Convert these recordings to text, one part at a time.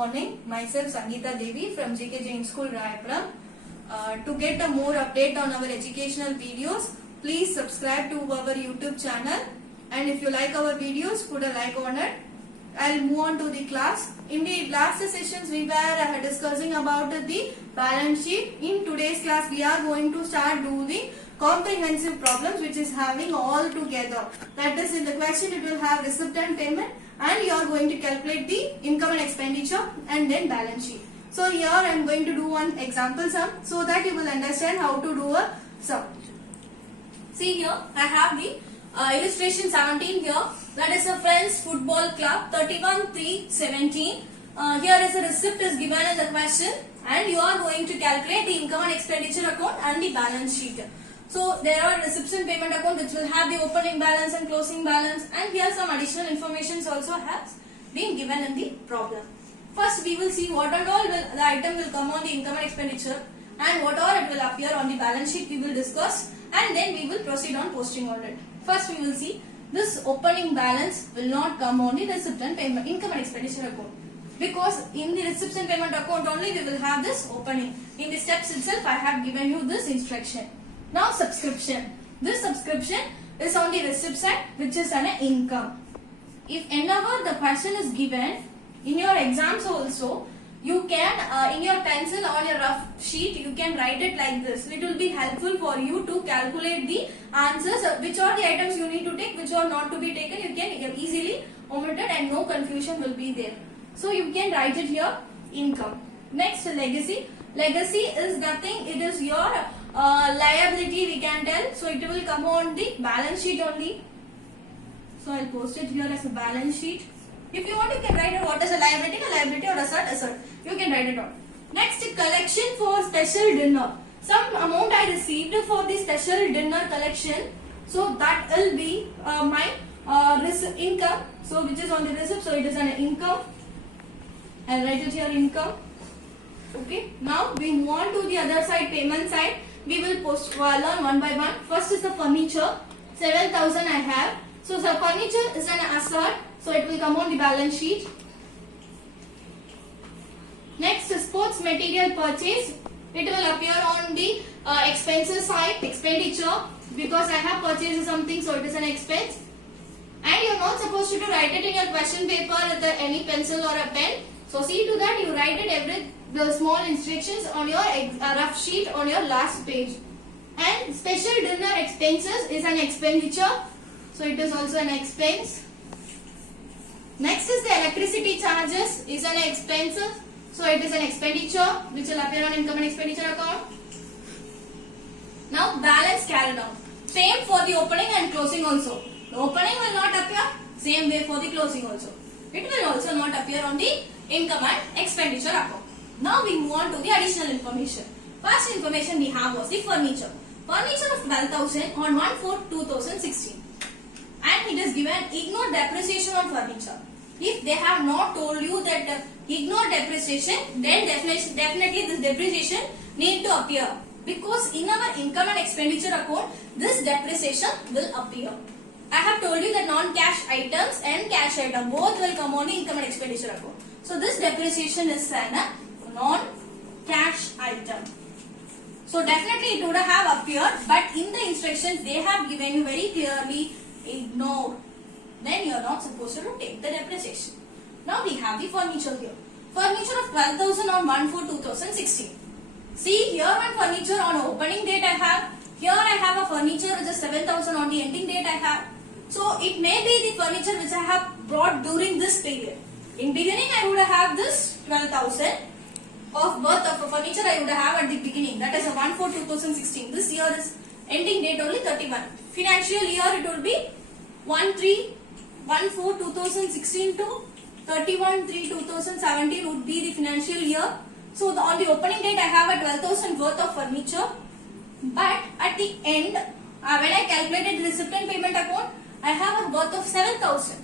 morning. Myself Sangeeta Devi from GK Jain School, Rayapuram. To get a more update on our educational videos, please subscribe to our YouTube channel. And if you like our videos, put a like on it. I'll move on to the class. In the last sessions, we were discussing about the balance sheet. In today's class, we are going to start doing comprehensive problems, which is having all together. That is, in the question, it will have receipt and payment, and you are going to calculate the income and expenditure and then balance sheet. So here I am going to do one example sum so that you will understand how to do a sum. See here, I have the illustration 17 here. That is a Friends Football Club 31,317. Here is a receipt is given in the question, and you are going to calculate the income and expenditure account and the balance sheet. So there are receipts and payment account which will have the opening balance and closing balance, and here some additional information also has been given in the problem. First we will see what and all the item will come on the income and expenditure, and what all it will appear on the balance sheet we will discuss, and then we will proceed on posting audit. First we will see this opening balance will not come on the receipt and payment income and expenditure account, because in the receipts and payment account only we will have this opening. In the steps itself I have given you this instruction. Now subscription. This subscription is on the receipt side, which is an income. If whenever the question is given in your exams also, you can in your pencil on your rough sheet you can write it like this. It will be helpful for you to calculate the answers, which are the items you need to take, which are not to be taken. You can easily omit it and no confusion will be there. So you can write it here, income. Next, legacy. Legacy is nothing. It is your liability, we can tell. So it will come on the balance sheet only. So I'll post it here as a balance sheet. If you want, you can write it what is a liability or asset. You can write it on. Next, collection for special dinner. Some amount I received for the special dinner collection. So that will be my income. So which is on the receipt. So it is an income. I'll write it here, income. Okay. Now we move on to the other side, payment side. We will learn one by one. First is the furniture. 7,000 I have. So the furniture is an asset. So it will come on the balance sheet. Next, sports material purchase. It will appear on the expenses side, expenditure, because I have purchased something, so it is an expense. And you are not supposed to write it in your question paper with any pencil or a pen. So see to that you write it the small instructions on your rough sheet on your last page. And special dinner expenses is an expenditure. So it is also an expense. Next is the electricity charges is an expense. So it is an expenditure which will appear on income and expenditure account. Now balance carried out. Same for the opening and closing also. The opening will not appear. Same way for the closing also. It will also not appear on the income and expenditure account. Now we move on to the additional information. First information we have was the furniture. Furniture of 12,000 on 1/4/2016. And it is given ignore depreciation on furniture. If they have not told you that ignore depreciation, then definitely this depreciation need to appear, because in our income and expenditure account this depreciation will appear. I have told you that non-cash items and cash item both will come on the income and expenditure account. So this depreciation is a non-cash item. So definitely it would have appeared, but in the instructions they have given you very clearly ignore. Then you are not supposed to take the depreciation. Now we have the furniture here. Furniture of 12,000 on 1/4/2016. See here one furniture on opening date I have. Here I have a furniture which is 7,000 on the ending date I have. So it may be the furniture which I have brought during this period. In beginning I would have this 12,000 of worth of a furniture I would have at the beginning. That is a 1/4/2016. This year is ending date only 31. Financial year it will be 1/4/2016 to 31/3/2017 would be the financial year. So on the opening date I have a 12,000 worth of furniture, but at the end when I calculated the receipt and payment account I have a worth of 7,000.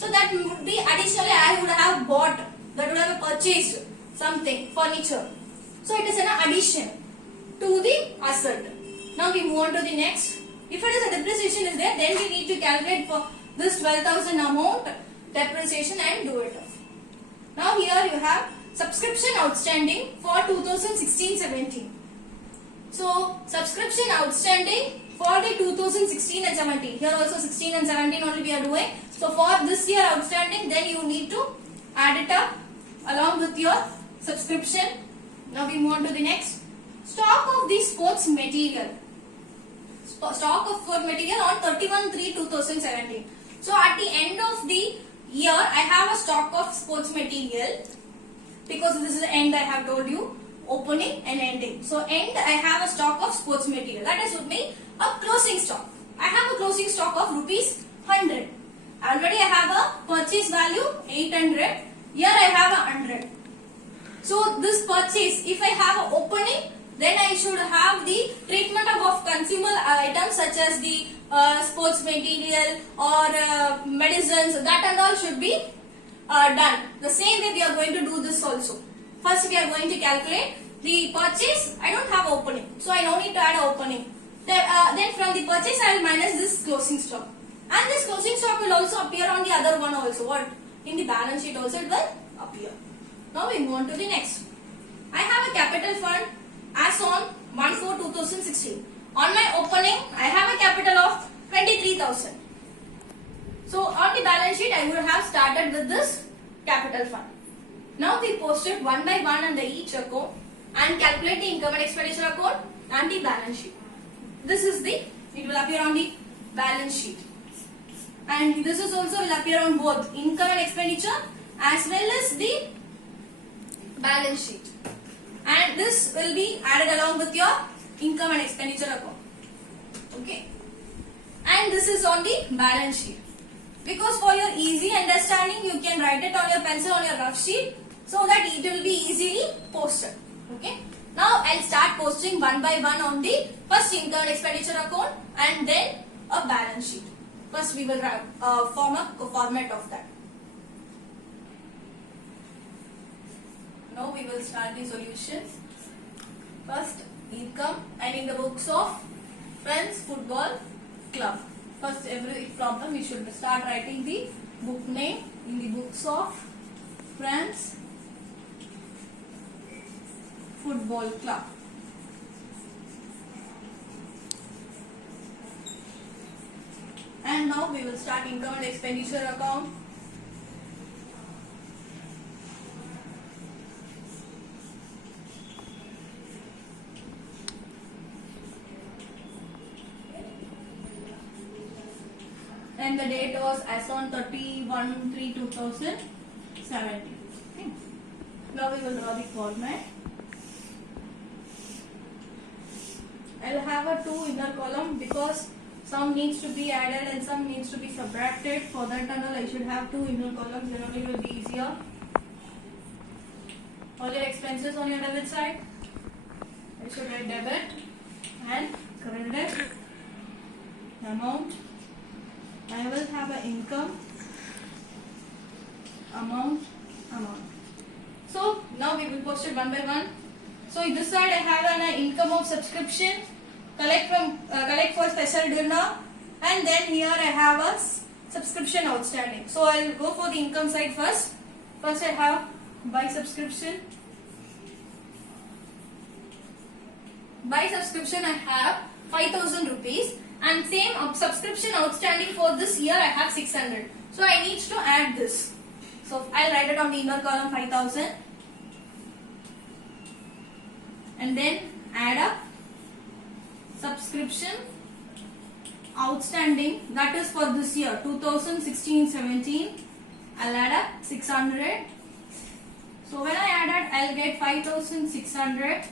So that would be additionally I would have bought, that would have purchased something, furniture. So it is an addition to the asset. Now we move on to the next. If it is a depreciation is there, then we need to calculate for this 12,000 amount depreciation and do it off. Now here you have subscription outstanding for 2016-17. So subscription outstanding for the 2016 and 17. Here also 16 and 17 only we are doing. So for this year outstanding, then you need to add it up along with your subscription. Now we move on to the next. Stock of the sports material. Stock of sport material on 31/3/2017. So at the end of the year, I have a stock of sports material, because this is the end I have told you, opening and ending. So end I have a stock of sports material. That is with me a closing stock. I have a closing stock of rupees 100. Already I have a purchase value 800. Here I have a 100. So this purchase, if I have an opening, then I should have the treatment of consumer items such as the sports material or medicines, that and all should be done. The same way we are going to do this also. First we are going to calculate the purchase. I don't have opening, so I don't need to add opening. Then from the purchase I will minus this closing stock. And this closing stock will also appear on the other one also. What? In the balance sheet also it will appear. Now we move on to the next. I have a capital fund as on 1/4/2016. On my opening, I have a capital of 23,000. So on the balance sheet, I would have started with this capital fund. Now we posted one by one under each account and calculate the income and expenditure account and the balance sheet. This is it will appear on the balance sheet. And this is also will appear on both income and expenditure as well as the balance sheet. And this will be added along with your income and expenditure account. Okay. And this is on the balance sheet. Because for your easy understanding, you can write it on your pencil on your rough sheet so that it will be easily posted. Okay. Now I'll start posting one by one on the first income and expenditure account and then a balance sheet. First we will form a format of that. Now we will start the solutions. First income, and in the books of Friends Football Club. First every problem we should start writing the book name in the books of Friends Football Club. And now we will start income and expenditure account. And the date was as on 31/3/2017. Okay. Now we will draw the format. I'll have a 2 inner column because some needs to be added and some needs to be subtracted. For that and all, I should have 2 inner columns, then only it will be easier. All your expenses on your debit side, I should write debit and credit amount. I will have an income amount. So now we will post it one by one. So in this side I have an income of subscription, collect for special dinner, and then here I have a subscription outstanding. So I will go for the income side first. First I have by subscription. By subscription I have 5,000 rupees. And same subscription outstanding for this year I have 600. So I need to add this. So I'll write it on the inner column 5,000. And then add up subscription outstanding, that is for this year 2016-17. I'll add up 600. So when I add it, I'll get 5,600.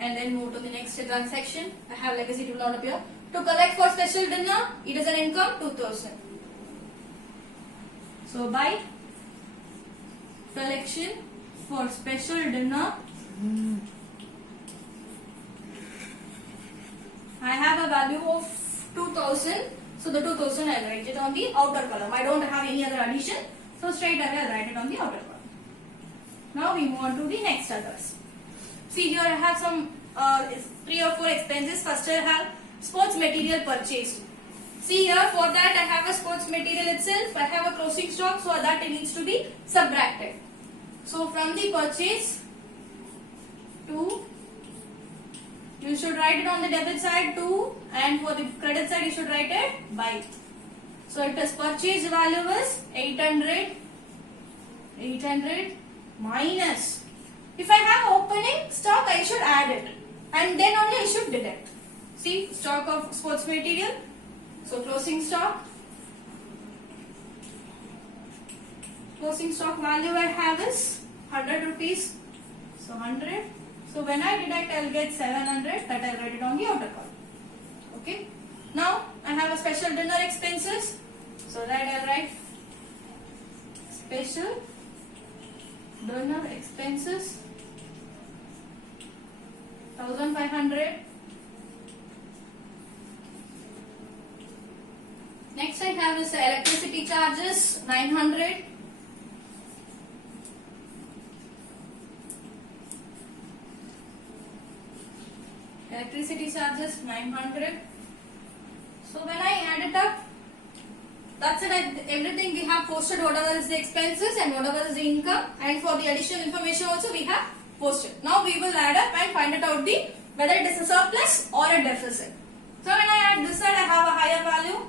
And then move to the next transaction. I have legacy, it will not appear. To collect for special dinner, it is an income 2,000. So by collection for special dinner, I have a value of 2,000. So the 2,000 I will write it on the outer column. I don't have any other addition. So straight away I will write it on the outer column. Now we move on to the next others. See here I have some 3 or 4 expenses. First I have sports material purchase. See here, for that I have a sports material itself, I have a closing stock, so that it needs to be subtracted. So from the purchase to, you should write it on the debit side 2, and for the credit side you should write it by. So it is purchase value is 800 minus. If I have opening stock, I should add it, and then only I should deduct. See, stock of sports material. So closing stock value I have is 100 rupees. So 100. So when I deduct, I will get 700. That I will write it on the outer column. Okay. Now I have a special dinner expenses. So that I will write special dinner expenses 1500. Next I have is electricity charges 900. Electricity charges 900. So when I add it up, that's it. Everything we have posted, whatever is the expenses and whatever is the income, and for the additional information also we have posted. Now we will add up and find it out whether it is a surplus or a deficit. So when I add this side, I have a higher value.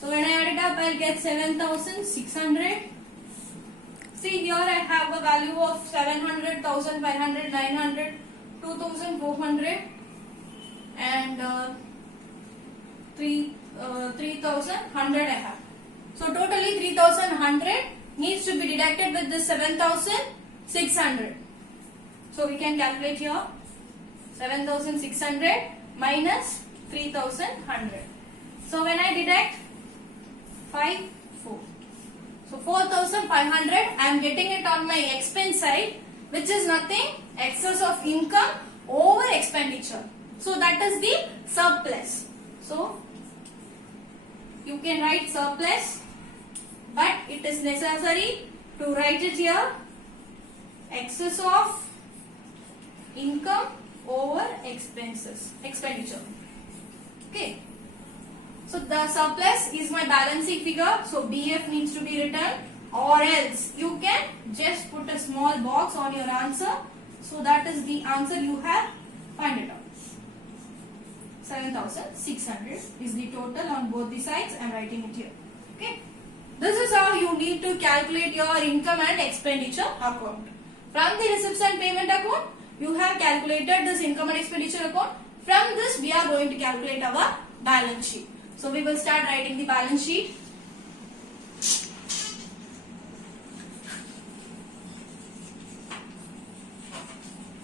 So when I add it up, I will get 7,600. See here I have a value of 700, 1,500, 900, 2,400 and 3,100 I have. So totally 3,100 needs to be deducted with this 7,600. So we can calculate here 7,600 minus 3,100. So when I deduct 5, 4. So 4,500 I am getting it on my expense side, which is nothing, excess of income over expenditure. So that is the surplus. So you can write surplus, but it is necessary to write it here, excess of income over expenditure. Okay. So the surplus is my balance sheet figure. So BF needs to be written, or else you can just put a small box on your answer. So that is the answer you have. Find it out. 7,600 is the total on both the sides. I am writing it here. Okay. This is how you need to calculate your income and expenditure account. From the receipts and payment account, you have calculated this income and expenditure account. From this, we are going to calculate our balance sheet. So we will start writing the balance sheet.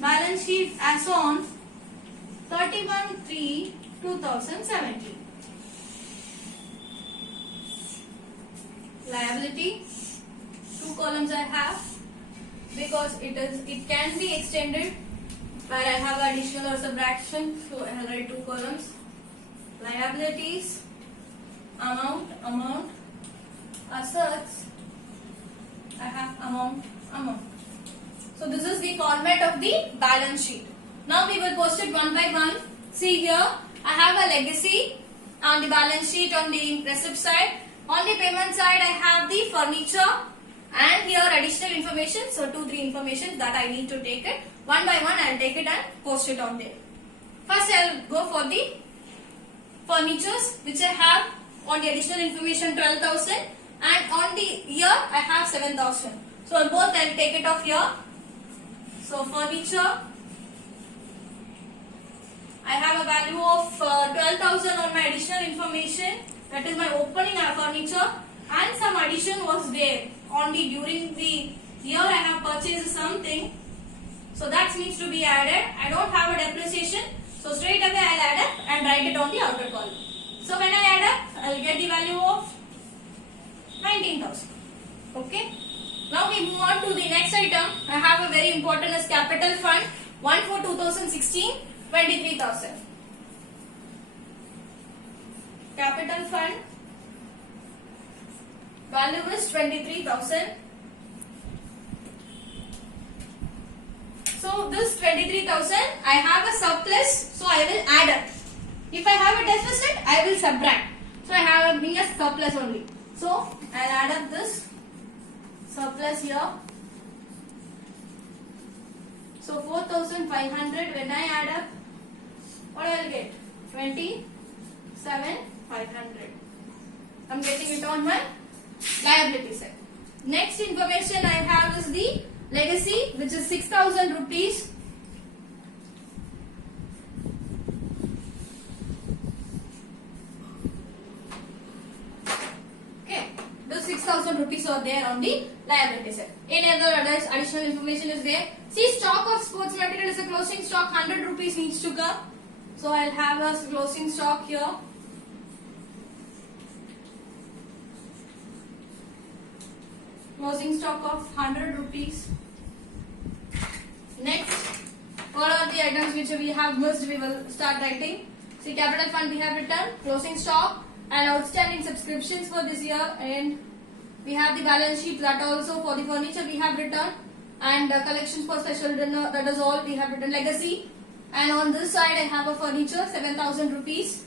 Balance sheet as on 31/3/2017. Liability, 2 columns I have because it can be extended where I have additional or subtraction. So I will write 2 columns. Liabilities, amount, assets, I have amount. So this is the format of the balance sheet. Now we will post it one by one. See here, I have a legacy on the balance sheet on the receipt side. On the payment side, I have the furniture and here additional information. So 2-3 information that I need to take it. One by one I will take it and post it on there. First I will go for the furnitures, which I have on the additional information 12,000, and on the year I have 7,000. So on both I will take it off here. So furniture, I have a value of 12,000 on my additional information. That is my opening furniture, and some addition was there on the during the year I have purchased something. So that needs to be added. I don't have a depreciation. So straight away I will add up and write it on the outer column. So when I add up, I will get the value of 19,000. Okay. Now we move on to the next item. I have a very important as capital fund. One for 2016, 23,000. Capital fund value is 23,000. So this 23,000, I have a surplus, so I will add up. If I have a deficit, I will subtract. So I have being a surplus only. So I'll add up this surplus here. So 4,500 when I add up, what I will get? 27,500. I'm getting it on my liability side. Next information I have is the legacy, which is 6,000 rupees. Okay, the 6,000 rupees are there on the liability side. Any other additional information is there? See, stock of sports material is a closing stock, 100 rupees needs to come. So I'll have a closing stock here. Closing stock of 100 rupees. Next, what are the items which we have missed? We will start writing. See, capital fund we have written, closing stock and outstanding subscriptions for this year, and we have the balance sheet, that also. For the furniture we have written, and collections for special dinner, that is all we have written. Legacy, and on this side I have a furniture, 7,000 rupees.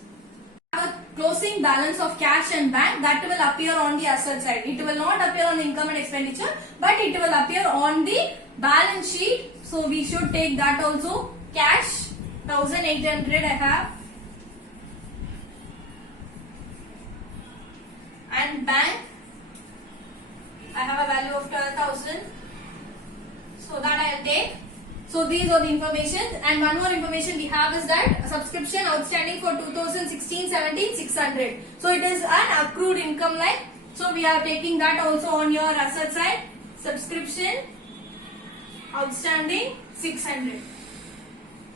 Have a closing balance of cash and bank, that will appear on the asset side. It will not appear on the income and expenditure, but it will appear on the balance sheet. So we should take that also. Cash 1,800 I have, and bank I have a value of 12,000. So that I will take. So these are the information, and one more information we have is that subscription outstanding for 2016-17 600. So it is an accrued income line. So we are taking that also on your asset side. Subscription outstanding 600.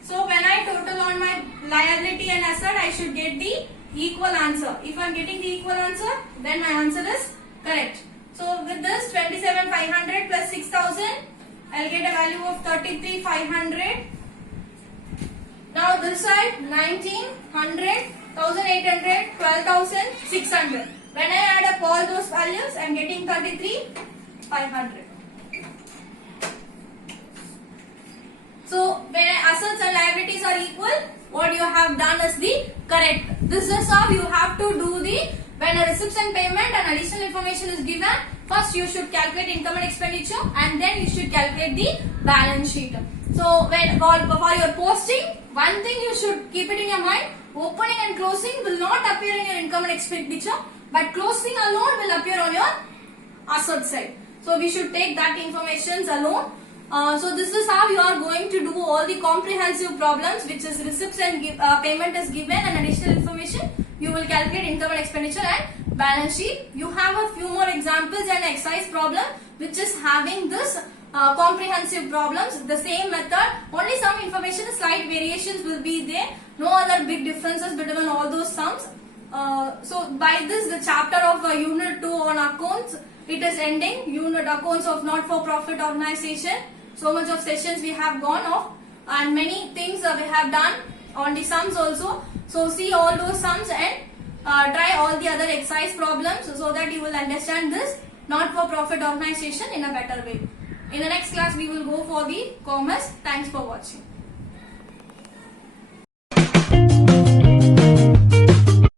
So when I total on my liability and asset, I should get the equal answer. If I am getting the equal answer, then my answer is correct. So with this 27,500 plus 6,000, I'll get a value of 33,500. Now this side 1,900, 1,800, 12,600. When I add up all those values, I'm getting 33,500. So when assets and liabilities are equal, what you have done is the correct. This is how you have to do the, when a receipts and payment and additional information is given, first you should calculate income and expenditure, and then you should calculate the balance sheet. So when for your posting, one thing you should keep it in your mind, opening and closing will not appear in your income and expenditure, but closing alone will appear on your asset side. So we should take that information alone. So this is how you are going to do all the comprehensive problems, which is receipts and payment is given and additional information. You will calculate income and expenditure and balance sheet. You have a few more examples and exercise problem which is having this comprehensive problems. The same method, only some information, slight variations will be there. No other big differences between all those sums. So by this, the chapter of unit 2 on accounts, it is ending. Unit accounts of not-for-profit organization. So much of sessions we have gone off, and many things we have done on the sums also. So see all those sums and try all the other exercise problems so that you will understand this not-for-profit organization in a better way. In the next class we will go for the commerce. Thanks for watching.